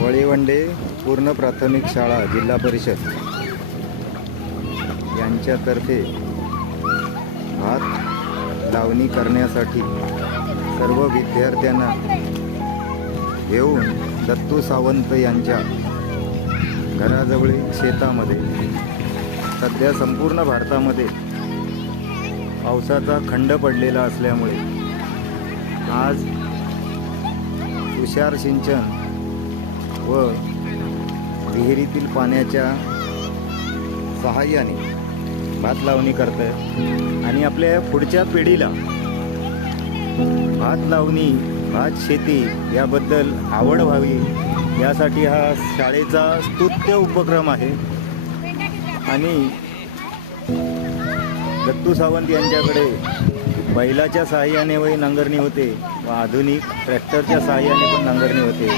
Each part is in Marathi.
वळीवंडे पूर्ण प्राथमिक शाळा जिल्हा परिषद यांच्यातर्फे भात लावणी करण्यासाठी सर्व विद्यार्थ्यांना घेऊन दत्तू सावंत यांच्या घराजवळील शेतामध्ये सध्या संपूर्ण भारतामध्ये पावसाचा खंड पडलेला असल्यामुळे आज तुषार सिंचन व विहिरीतील पाण्याच्या सहाय्याने भात लावणी करत आहे आणि आपल्या पुढच्या पिढीला भात लावणी भात शेती याबद्दल आवड व्हावी यासाठी हा शाळेचा स्तुत्य उपक्रम आहे। आणि दत्तू सावंत यांच्याकडे बैलाच्या सहाय्याने व नांगरणी होते व आधुनिक ट्रॅक्टरच्या सहाय्याने पण नांगरणी होते।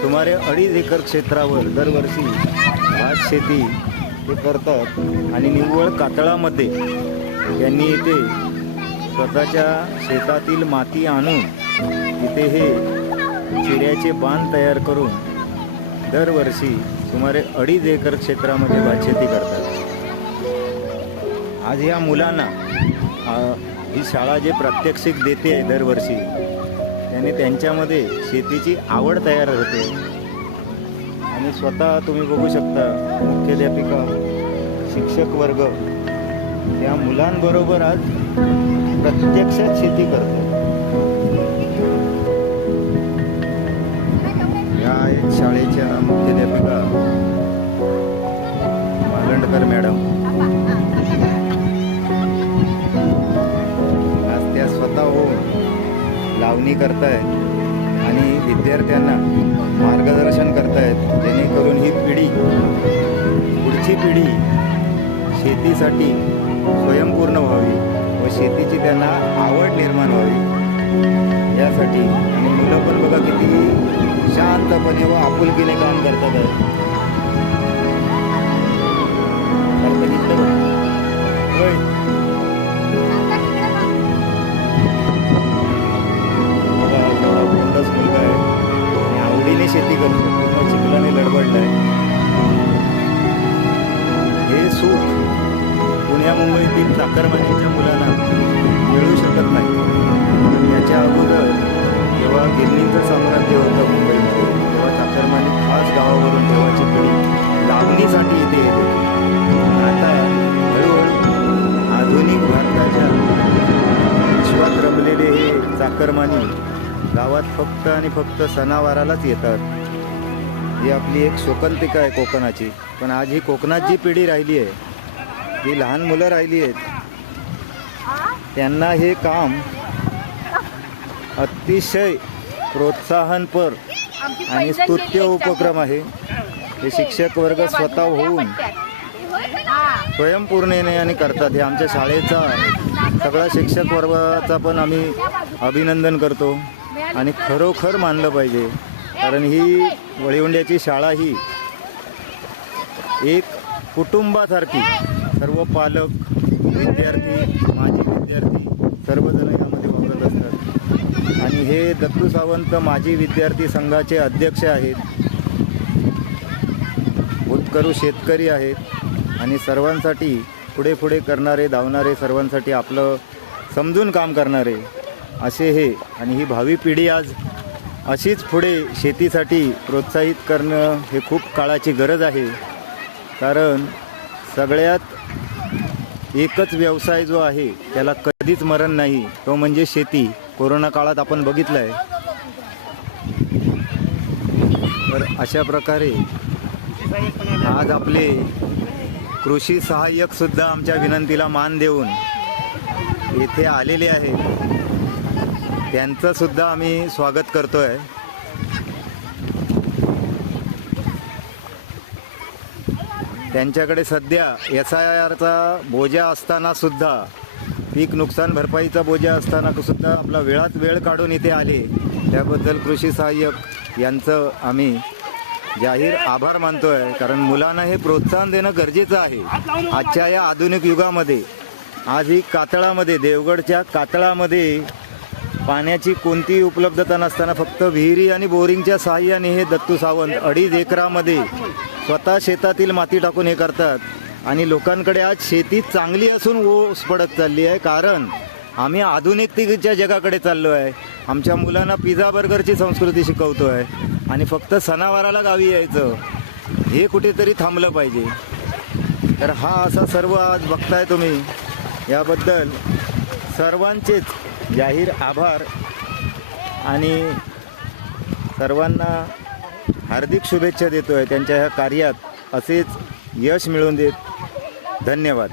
सुमारे 2.5 एकर क्षेत्रावर दरवर्षी भात शेती ते करतात आणि निव्वळ कातळामध्ये यांनी इथे स्वतःच्या शेतातील माती आणून इथे हे चिऱ्याचे बांध तयार करून दरवर्षी सुमारे 2.5 एकर क्षेत्रामध्ये भातशेती करतात। आज या मुलांना ही शाळा जे प्रात्यक्षिक देते आहे दरवर्षी त्याने त्यांच्यामध्ये शेतीची आवड तयार होते आणि स्वतः तुम्ही बघू शकता मुख्याध्यापिका शिक्षक वर्ग या मुलांबरोबर आज प्रत्यक्षात शेती करतो। या एक शाळेच्या मुख्याध्यापिका मालंडकर मॅडम आज त्या स्वतः लावणी करतायत आणि विद्यार्थ्यांना मार्गदर्शन करतायत जेणेकरून ही पिढी पुढची पिढी शेतीसाठी स्वयंपूर्ण व्हावी व शेतीची त्यांना आवड निर्माण व्हावी यासाठी। आणि मुलं पण बघा किती शांतपणे व आपुलकीने काम करतात मुलगा आहे आणि आवडीने शेती करतो पूर्ण चिखलाने लडबडलाय। हे सुख पुण्या मुंबईतील चाकरमानीच्या मुलांना मिळू शकत नाही। याच्या अगोदर जेव्हा गिरणींचं साम्राज्य होतं मुंबईमध्ये तेव्हा चाकरमानी खास गावावरून तेव्हाची पिढी लावणीसाठी इथे येते। आता हळूहळू आधुनिक भारताच्या विश्वात रमलेले हे चाकरमानी गावात फक्त आणि फक्त सणावारालाच येतात। ही आपली एक शोकांतिका आहे कोकणाची। पण आज ही कोकणात जी पिढी राहिली आहे जी लहान मुलं राहिली आहेत त्यांना हे काम अतिशय प्रोत्साहनपर आणि स्तुत्य उपक्रम आहे। हे शिक्षक वर्ग स्वतः होऊन स्वयंपूर्णेने आणि करतात। हे आमच्या शाळेचा सगळा शिक्षक वर्गाचा पण आम्ही अभिनंदन करतो आणि खरोखर मानलं पाहिजे कारण ही वळीवंड्याची शाळा ही एक कुटुंबासारखी सर्व पालक विद्यार्थी माजी विद्यार्थी सर्वजण यामध्ये वावरत असतात। आणि हे दत्तू सावंत माजी विद्यार्थी संघाचे अध्यक्ष आहेत, भूतकरू शेतकरी आहेत आणि सर्वांसाठी पुढे पुढे करणारे धावणारे सर्वांसाठी आपलं समजून काम करणारे असे हे। आणि ही भावी पिढी आज अशीच पुढे शेतीसाठी प्रोत्साहित करणं हे खूप काळाची गरज आहे कारण सगळ्यात एकच व्यवसाय जो आहे त्याला कधीच मरण नाही तो म्हणजे शेती। कोरोना काळात आपण बघितलं आहे। तर अशा प्रकारे आज आपले कृषी सहाय्यक सुद्धा आमच्या विनंतीला मान देऊन येथे आलेले आहेत। त्यांचं सुद्धा आम्ही स्वागत करतोय। त्यांच्याकडे सध्या SIRचा बोजा असताना सुद्धा पीक नुकसान भरपाईचा बोजा असताना सुद्धा आपला वेळात वेळ काढून इथे आले त्याबद्दल कृषी सहाय्यक यांचं आम्ही जाहीर आभार मानतोय कारण मुलांना हे प्रोत्साहन देणं गरजेचं आहे। आजच्या या आधुनिक युगामध्ये आज ही कातळामध्ये देवगडच्या कातळामध्ये पाण्याची कोणतीही उपलब्धता नसताना फक्त विहिरी आणि बोरिंगच्या सहाय्याने हे दत्तू सावंत 2.5 एकरामध्ये स्वतः शेतातील माती टाकून हे करतात. आणि लोकांकडे आज शेती चांगली असून ओस पडत चालली आहे, कारण आम्ही आधुनिकतेच्या जगाकडे चाललो आहे. आमच्या मुलांना पिझ्झा बर्गरची संस्कृती शिकवतो आहे आणि फक्त सणावाराला गावी यायचं हे कुठेतरी थांबलं पाहिजे. तर हा असा सर्व आज बघताय तुम्ही, याबद्दल सर्वांचेच जाहीर आभार आणि सर्वांना हार्दिक शुभेच्छा देतो आहे त्यांच्या ह्या कार्यात असेच यश मिळवून देत. धन्यवाद.